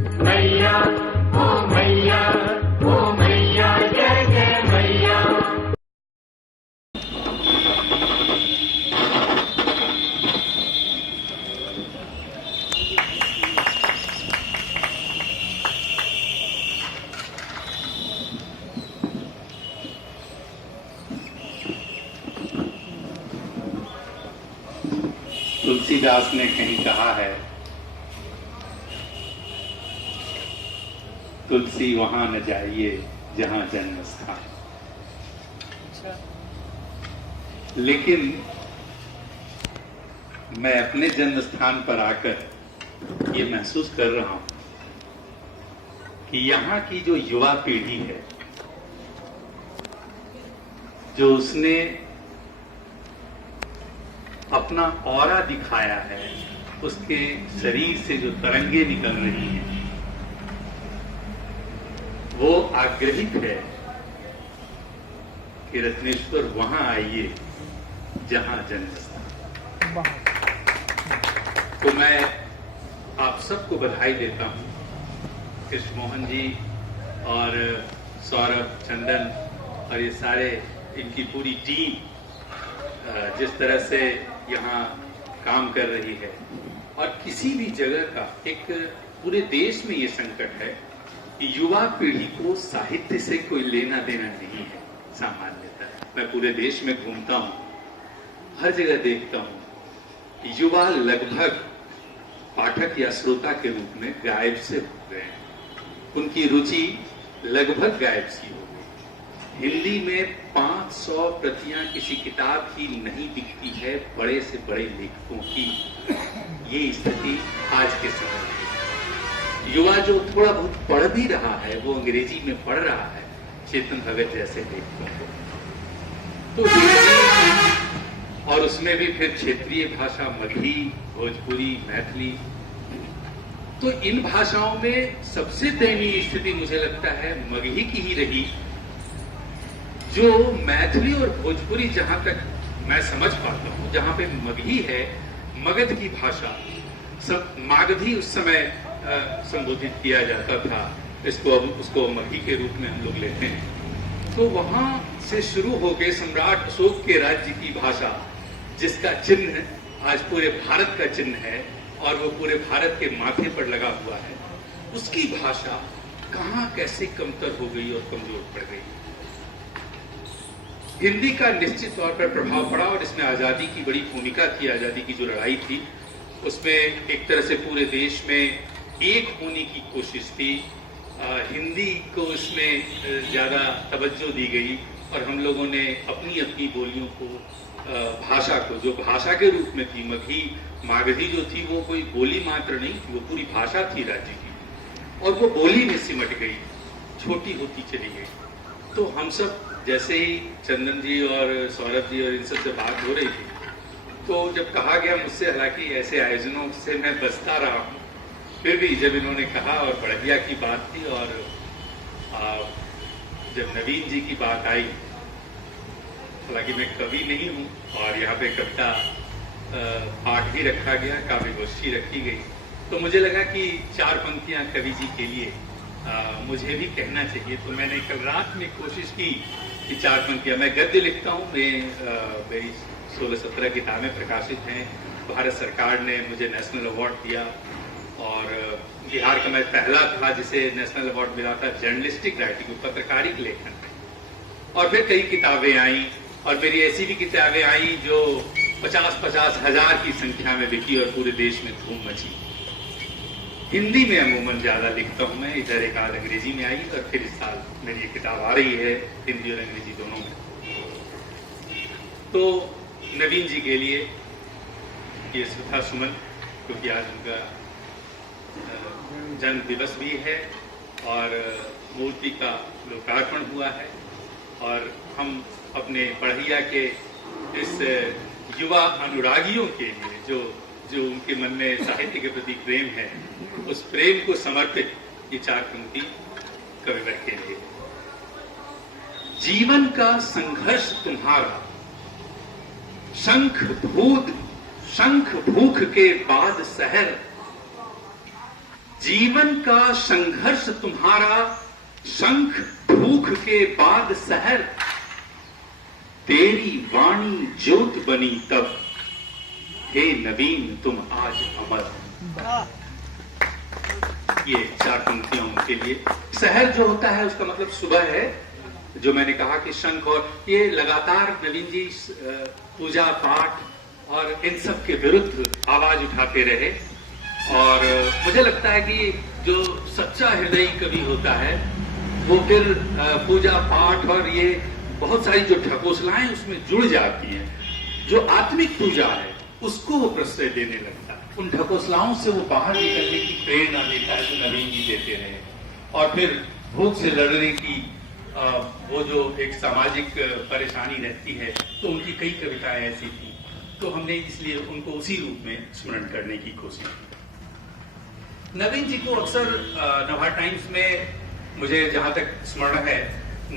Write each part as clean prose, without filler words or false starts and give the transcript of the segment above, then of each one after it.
मैया ओ मैया ओ मैया जय जय मैया। तुलसीदास ने कहीं कहा है, तुलसी वहां न जाइए जहां जन्म स्थान। लेकिन मैं अपने जन्म स्थान पर आकर ये महसूस कर रहा हूं कि यहां की जो युवा पीढ़ी है, जो उसने अपना ऑरा दिखाया है, उसके शरीर से जो तरंगे निकल रही हैं, वो आग्रहित है कि रत्नेश्वर वहां आइए जहां जन्म स्थान। तो मैं आप सबको बधाई देता हूं, कृष्ण मोहन जी और सौरभ, चंदन और ये सारे, इनकी पूरी टीम जिस तरह से यहाँ काम कर रही है। और किसी भी जगह का, एक पूरे देश में ये संकट है कि युवा पीढ़ी को साहित्य से कोई लेना देना नहीं है। सामान्यतः मैं पूरे देश में घूमता हूँ, हर जगह देखता हूँ कि युवा लगभग पाठक या श्रोता के रूप में गायब से हो गए हैं। उनकी रुचि लगभग गायब सी हो गई। हिंदी में 500 प्रतियां किसी किताब की नहीं दिखती है, बड़े से बड़े लेखकों की। ये स्थिति आज के समय में। युवा जो थोड़ा बहुत पढ़ भी रहा है, वो अंग्रेजी में पढ़ रहा है, चेतन भगत जैसे लेखकों को। तो हिंदी और उसमें भी फिर क्षेत्रीय भाषा, मगही, भोजपुरी, मैथिली, तो इन भाषाओं में सबसे दयनीय स्थिति मुझे लगता है मगही की ही रही। जो मैथिली और भोजपुरी, जहां तक मैं समझ पाता हूं, जहां पे मगही है, मगध की भाषा, सब मागधी उस समय संबोधित किया जाता था, इसको अब उसको मगही के रूप में हम लोग लेते हैं। तो वहां से शुरू होकर सम्राट अशोक के राज्य की भाषा, जिसका चिन्ह आज पूरे भारत का चिन्ह है और वो पूरे भारत के माथे पर लगा हुआ है, उसकी भाषा कहां कैसे कमतर हो गई और कमजोर पड़ गई। हिंदी का निश्चित तौर पर प्रभाव पड़ा और इसमें आजादी की बड़ी भूमिका थी। आजादी की जो लड़ाई थी, उसमें एक तरह से पूरे देश में एक होने की कोशिश थी। हिंदी को इसमें ज्यादा तवज्जो दी गई और हम लोगों ने अपनी अपनी बोलियों को, भाषा को, जो भाषा के रूप में थी, मगही, मागधी जो थी, वो कोई बोली मात्र नहीं थी, वो पूरी भाषा थी राज्य की, और वो बोली में सिमट गई, छोटी होती चली गई। तो हम सब, जैसे ही चंदन जी और सौरभ जी और इन सब से बात हो रही थी, तो जब कहा गया मुझसे, हालांकि ऐसे आयोजनों से मैं बचता रहा हूं, फिर भी जब इन्होंने कहा और बढ़िया की बात थी, और जब नवीन जी की बात आई, हालांकि मैं कवि नहीं हूं और यहाँ पे कविता पाठ भी रखा गया, काव्य गोष्ठी रखी गई, तो मुझे लगा कि 4 पंक्तियां कवि जी के लिए मुझे भी कहना चाहिए। तो मैंने कल रात में कोशिश की कि 4 पंक्तियां, मैं गद्य लिखता हूँ, मेरी 16-17 किताबें प्रकाशित हैं। भारत सरकार ने मुझे नेशनल अवार्ड दिया और बिहार का मैं पहला था जिसे नेशनल अवार्ड मिला था जर्नलिस्टिक राइटिंग, पत्रकारिक लेखन। और फिर कई किताबें आई और मेरी ऐसी भी किताबें आई जो 50-50 हजार की संख्या में बिकी और पूरे देश में धूम मची। हिंदी में अमूमन ज्यादा लिखता हूं मैं, इधर एक आध अंग्रेजी में आई और फिर इस साल मेरी ये किताब आ रही है हिंदी और अंग्रेजी दोनों में। तो नवीन जी के लिए ये श्रद्धा सुमन, क्योंकि आज उनका जन्म दिवस भी है और मूर्ति का लोकार्पण हुआ है, और हम अपने पढ़िया के इस युवा अनुरागियों के लिए, जो उनके मन में साहित्य के प्रति प्रेम है, उस प्रेम को समर्पित ये 4 पंक्ति कविवर के लिए। जीवन का संघर्ष तुम्हारा, शंख भूख के बाद सहर, जीवन का संघर्ष तुम्हारा शंख भूख के बाद सहर, तेरी वाणी ज्योत बनी तब, हे नवीन तुम आज अमर। ये 4 पंक्तियां उनके लिए। सहर जो होता है उसका मतलब सुबह है, जो मैंने कहा कि शंख, और ये लगातार नवीन जी पूजा पाठ और इन सब के विरुद्ध आवाज उठाते रहे। और मुझे लगता है कि जो सच्चा हृदय कवि होता है वो फिर पूजा पाठ और ये बहुत सारी जो ढकोसलाएं उसमें जुड़ जाती हैं। जो आत्मिक पूजा है उसको वो प्रश्रय देने लगता है, उन ढकोसलाओं से वो बाहर निकलने की प्रेरणा देता है जो नवीन जी देते रहे। और फिर भूख से लड़ने की वो जो एक सामाजिक परेशानी रहती है, तो उनकी कई कविताएं ऐसी थी, तो हमने इसलिए उनको उसी रूप में स्मरण करने की कोशिश की। नवीन जी को अक्सर नवभारत टाइम्स में, मुझे जहां तक स्मरण है,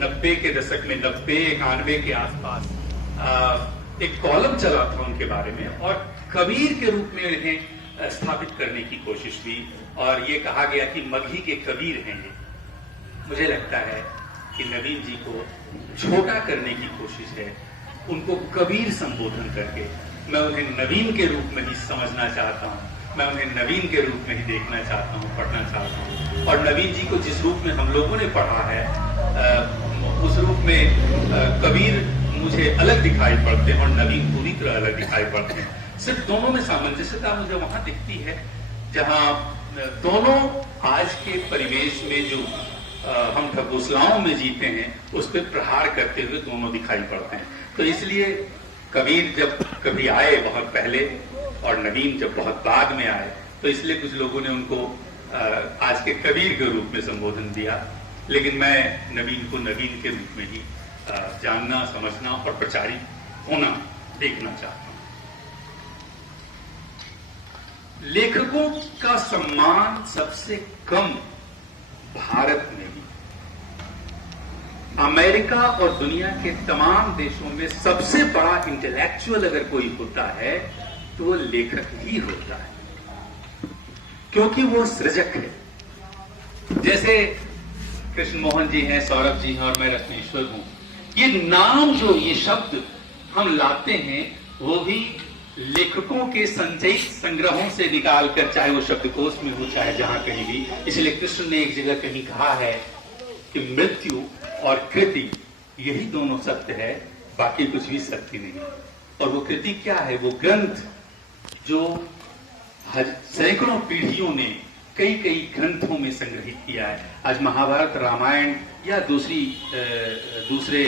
90 के दशक में, 90-91 के आसपास एक कॉलम चला था उनके बारे में, और कबीर के रूप में इन्हें स्थापित करने की कोशिश हुई, और ये कहा गया कि मगही के कबीर हैं ये। मुझे लगता है कि नवीन जी को छोटा करने की कोशिश है, उनको कबीर संबोधन करके। मैं उन्हें नवीन के रूप में ही समझना चाहता हूँ, मैं उन्हें नवीन के रूप में ही देखना चाहता हूँ, पढ़ना चाहता हूँ। और नवीन जी को जिस रूप में हम लोगों ने पढ़ा है, उस रूप में कबीर मुझे अलग दिखाई पड़ते हैं और नवीन पूरी तरह अलग दिखाई पड़ते हैं। सिर्फ दोनों में सामंजस्यता मुझे वहां दिखती है जहां दोनों आज के परिवेश में जो हम ढकोसलाओं में जीते हैं उस पर प्रहार करते हुए दोनों दिखाई पड़ते हैं। तो इसलिए कबीर जब कभी आए बहुत पहले और नवीन जब बहुत बाद में आए, तो इसलिए कुछ लोगों ने उनको आज के कबीर के रूप में संबोधन दिया, लेकिन मैं नवीन को नवीन के रूप में ही जानना, समझना और प्रचारित होना देखना चाहता हूं। लेखकों का सम्मान सबसे कम भारत में ही, अमेरिका और दुनिया के तमाम देशों में सबसे बड़ा इंटेलेक्चुअल अगर कोई होता है तो वो लेखक ही होता है, क्योंकि वो सृजक है। जैसे कृष्ण मोहन जी हैं, सौरभ जी हैं और मैं रत्नेश्वर हूं। ये नाम, जो ये शब्द हम लाते हैं, वो भी लेखकों के संचयित संग्रहों से निकालकर, चाहे वो शब्दकोश में हो चाहे जहां कहीं भी। इसलिए कृष्ण ने एक जगह कहीं कहा है कि मृत्यु और कृति यही दोनों सत्य है, बाकी कुछ भी सत्य नहीं। और वो कृति क्या है? वो ग्रंथ जो सैकड़ों पीढ़ियों ने कई कई ग्रंथों में संग्रहित किया है। आज महाभारत, रामायण या दूसरे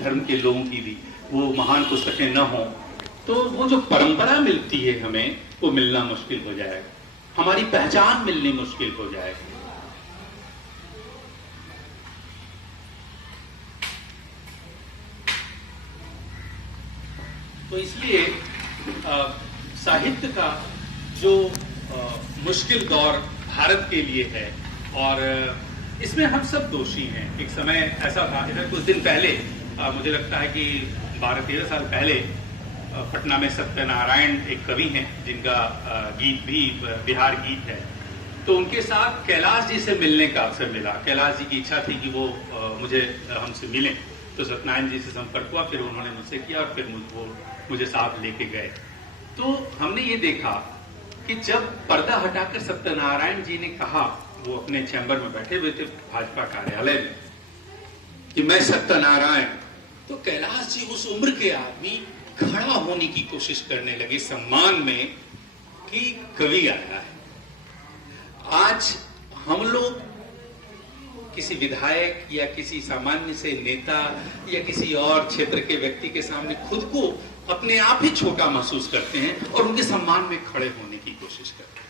धर्म के लोगों की भी वो महान पुस्तकें न हों, तो वो जो परंपरा मिलती है हमें, वो मिलना मुश्किल हो जाएगा, हमारी पहचान मिलनी मुश्किल हो जाएगी। तो इसलिए साहित्य का जो मुश्किल दौर भारत के लिए है, और इसमें हम सब दोषी हैं। एक समय ऐसा था, इधर कुछ दिन पहले, मुझे लगता है कि 12-13 साल पहले, पटना में सत्यनारायण एक कवि हैं जिनका गीत भी बिहार गीत है, तो उनके साथ कैलाश जी से मिलने का अवसर मिला। कैलाश जी की इच्छा थी कि वो हमसे मिलें, तो सत्यनारायण जी से संपर्क हुआ, फिर उन्होंने मुझसे किया और फिर वो मुझे साथ लेके गए। तो हमने ये देखा कि जब पर्दा हटाकर सत्यनारायण जी ने कहा, वो अपने चैम्बर में बैठे हुए थे भाजपा कार्यालय में, कि मैं सत्यनारायण, तो कैलाश जी उस उम्र के आदमी खड़ा होने की कोशिश करने लगे सम्मान में कि कवि आया है। आज हम लोग किसी विधायक या किसी सामान्य से नेता या किसी और क्षेत्र के व्यक्ति के सामने खुद को अपने आप ही छोटा महसूस करते हैं और उनके सम्मान में खड़े होने की कोशिश करते हैं,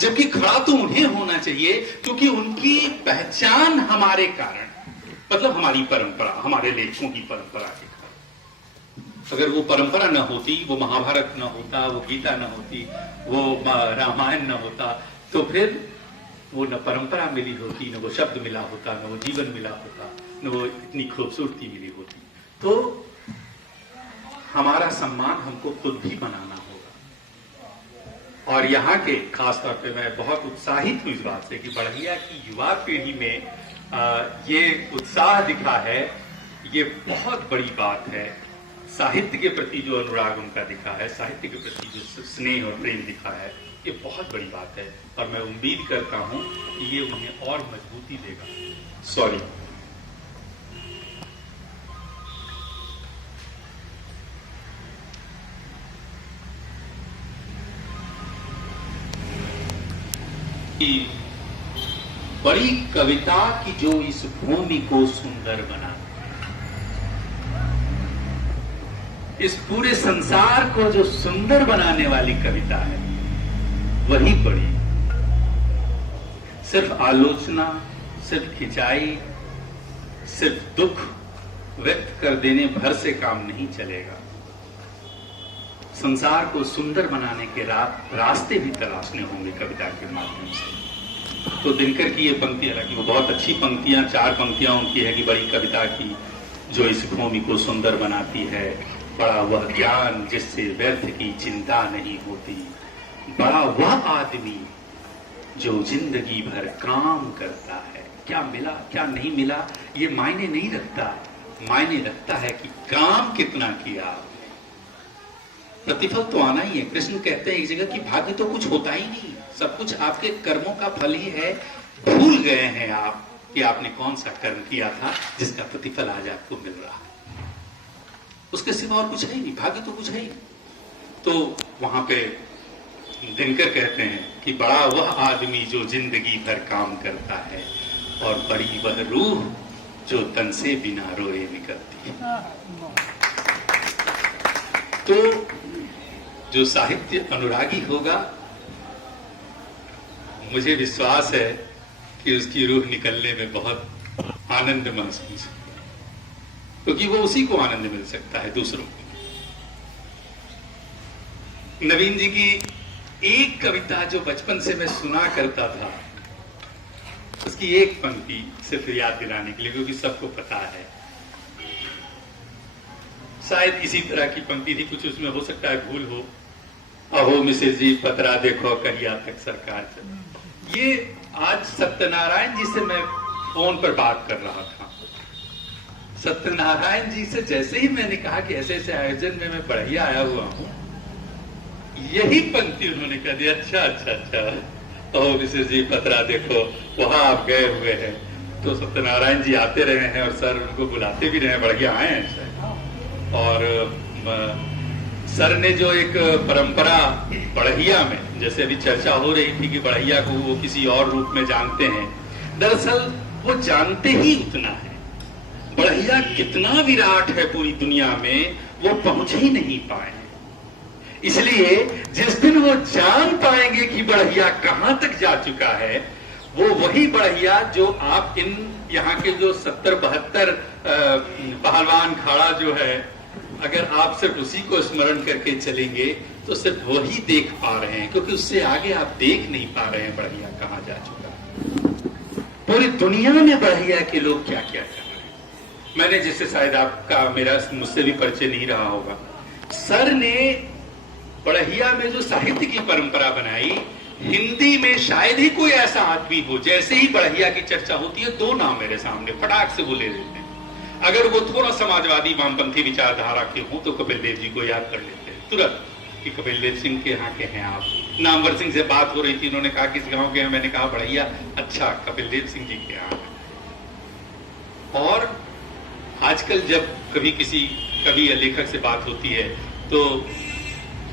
जबकि खड़ा तो उन्हें होना चाहिए, क्योंकि उनकी पहचान हमारे कारण, मतलब हमारी परंपरा, हमारे लेखकों की परंपरा के कारण। अगर वो परंपरा न होती, वो महाभारत न होता, वो गीता न होती, वो रामायण न होता, तो फिर वो न परंपरा मिली होती, न वो शब्द मिला होता, न वो जीवन मिला होता, न वो इतनी खूबसूरती मिली होती। तो हमारा सम्मान हमको खुद भी बनाना होगा। और यहाँ के खास तौर पे मैं बहुत उत्साहित हूँ इस बात से कि बढ़िया की युवा पीढ़ी में ये उत्साह दिखा है, ये बहुत बड़ी बात है। साहित्य के प्रति जो अनुराग उनका दिखा है, साहित्य के प्रति जो स्नेह और प्रेम दिखा है, ये बहुत बड़ी बात है और मैं उम्मीद करता हूं कि ये उन्हें और मजबूती देगा। सॉरी। बड़ी कविता की जो इस भूमि को सुंदर बना, इस पूरे संसार को जो सुंदर बनाने वाली कविता है वही पढ़ी। सिर्फ आलोचना, सिर्फ खिंचाई, सिर्फ दुख व्यक्त कर देने भर से काम नहीं चलेगा। संसार को सुंदर बनाने के रास्ते भी तलाशने होंगे कविता के माध्यम से। तो दिनकर की ये पंक्ति, हालांकि वो बहुत अच्छी पंक्तियां, 4 पंक्तियां उनकी है कि बड़ी कविता की जो इस भूमि को सुंदर बनाती है, बड़ा वह ज्ञान जिससे व्यर्थ की चिंता नहीं होती, बड़ा वह आदमी जो जिंदगी भर काम करता है। क्या मिला क्या नहीं मिला ये मायने नहीं रखता, मायने रखता है कि काम कितना किया। प्रतिफल तो आना ही है। कृष्ण कहते हैं एक जगह कि भाग्य तो कुछ होता ही नहीं, सब कुछ आपके कर्मों का फल ही है। भूल गए हैं आप कि आपने कौन सा कर्म किया था जिसका प्रतिफल आज आपको मिल रहा है। उसके सिवा और कुछ है ही नहीं, भाग्य तो कुछ है ही। तो वहां पे दिनकर कहते हैं कि बड़ा वह आदमी जो जिंदगी भर काम करता है और बड़ी वह रूह जो तन से बिना रोए निकलती है। तो जो साहित्य अनुरागी होगा, मुझे विश्वास है कि उसकी रूह निकलने में बहुत आनंद महसूस होगा, क्योंकि वो उसी को आनंद मिल सकता है, दूसरों को। नवीन जी की एक कविता जो बचपन से मैं सुना करता था, उसकी एक पंक्ति सिर्फ याद दिलाने के लिए, क्योंकि सबको पता है, शायद इसी तरह की पंक्ति थी, कुछ उसमें हो सकता है भूल हो। अहो मिसेज जी पतरा देखो कहिया तक सरकार चले। ये आज सत्यनारायण जी से मैं फोन पर बात कर रहा था। सत्यनारायण जी से जैसे ही मैंने कहा कि ऐसे ऐसे आयोजन में मैं बढ़िया आया हुआ हूं, यही पंक्ति उन्होंने कह दी। अच्छा अच्छा अच्छा, अहो मिसेज जी पतरा देखो, वहां आप गए हुए हैं। तो सत्यनारायण जी आते रहे हैं और सर उनको बुलाते भी रहे, बढ़िया आए हैं। और सर ने जो एक परंपरा बढ़िया में, जैसे अभी चर्चा हो रही थी कि बढ़िया को वो किसी और रूप में जानते हैं, दरअसल वो जानते ही उतना है। बढ़िया कितना विराट है पूरी दुनिया में, वो पहुंच ही नहीं पाए। इसलिए जिस दिन वो जान पाएंगे कि बढ़िया कहां तक जा चुका है, वो वही बढ़िया जो आप इन यहाँ के जो 70-72 पहलवान खाड़ा जो है, अगर आप सिर्फ उसी को स्मरण करके चलेंगे तो सिर्फ वही देख पा रहे हैं, क्योंकि उससे आगे आप देख नहीं पा रहे हैं बढ़िया कहां जा चुका है। पूरी दुनिया में बढ़िया के लोग क्या क्या कर रहे हैं। मैंने, जिससे शायद आपका मेरा मुझसे भी परिचय नहीं रहा होगा, सर ने बढ़िया में जो साहित्य की परंपरा बनाई, हिंदी में शायद ही कोई ऐसा आदमी हो, जैसे ही बढ़िया की चर्चा होती है 2 नाम मेरे सामने फटाक से वो ले लेते हैं। अगर वो थोड़ा समाजवादी वामपंथी विचारधारा के हो तो कपिल देव जी को याद कर लेते हैं तुरंत कि कपिल देव सिंह के यहाँ के हैं आप। नामवर सिंह से बात हो रही थी, उन्होंने कहा किस गांव के हैं, मैंने कहा बढ़िया, अच्छा कपिल देव सिंह जी के यहाँ। और आजकल जब कभी किसी कवि या लेखक से बात होती है तो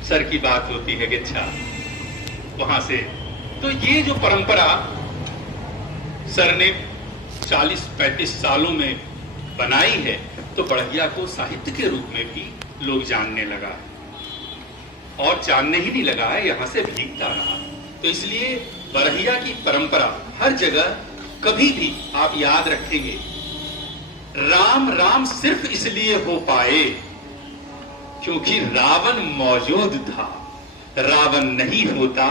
सर की बात होती है कि अच्छा वहां से। तो ये जो परंपरा सर ने 40-35 सालों में बनाई है, तो बढ़िया को साहित्य के रूप में भी लोग जानने लगा है। और जानने ही नहीं लगा है, यहां से भीगता रहा। तो इसलिए बढ़िया की परंपरा हर जगह कभी भी आप याद रखेंगे, राम राम सिर्फ इसलिए हो पाए क्योंकि रावण मौजूद था। रावण नहीं होता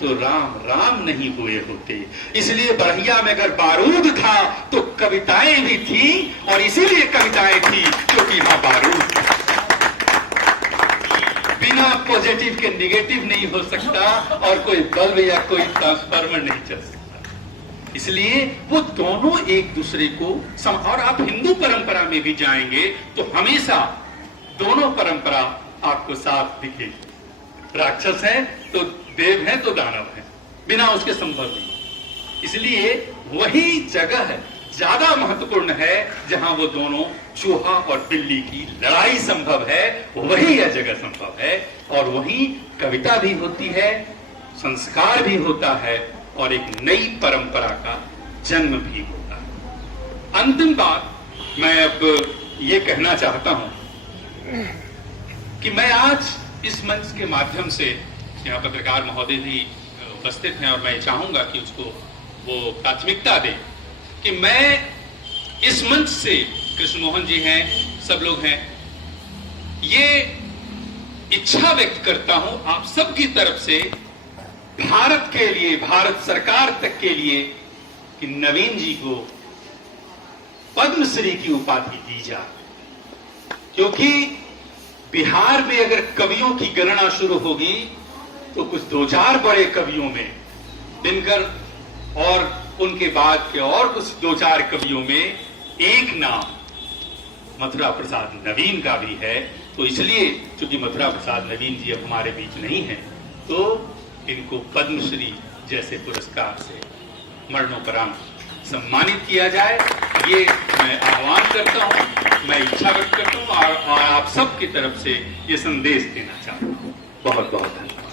तो राम राम नहीं हुए होते। इसलिए बढ़िया में अगर बारूद था तो कविताएं भी थी, और इसीलिए कविताएं थी क्योंकि वहां बारूद था। बिना पॉजिटिव के निगेटिव नहीं हो सकता और कोई बल्ब या कोई ट्रांसफार्मर नहीं चल सकता। इसलिए वो दोनों एक दूसरे को और आप हिंदू परंपरा में भी जाएंगे तो हमेशा दोनों परंपरा आपको साथ दिखेगी। राक्षस है तो देव है तो दानव है, बिना उसके संभव नहीं। इसलिए वही जगह ज्यादा महत्वपूर्ण है जहां वो दोनों चूहा और बिल्ली की लड़ाई संभव है, वही यह जगह संभव है। और वही कविता भी होती है, संस्कार भी होता है और एक नई परंपरा का जन्म भी होता है। अंतिम बात मैं अब ये कहना चाहता हूं कि मैं आज इस मंच के माध्यम से, यहाँ पत्रकार महोदय भी उपस्थित हैं और मैं चाहूंगा कि उसको वो प्राथमिकता दे कि मैं इस मंच से, कृष्ण मोहन जी हैं, सब लोग हैं, ये इच्छा व्यक्त करता हूं आप सबकी तरफ से भारत के लिए, भारत सरकार तक के लिए कि नवीन जी को पद्मश्री की उपाधि दी जाए। क्योंकि बिहार में अगर कवियों की गणना शुरू होगी तो कुछ 2-4 बड़े कवियों में दिनकर और उनके बाद के और कुछ 2-4 कवियों में एक नाम मथुरा प्रसाद नवीन का भी है। तो इसलिए चूंकि मथुरा प्रसाद नवीन जी अब हमारे बीच नहीं है तो इनको पद्मश्री जैसे पुरस्कार से मरणोपरांत सम्मानित किया जाए, ये मैं आह्वान करता हूं, मैं इच्छा व्यक्त करता हूं और आप सबकी तरफ से ये संदेश देना चाहता हूं। बहुत बहुत धन्यवाद।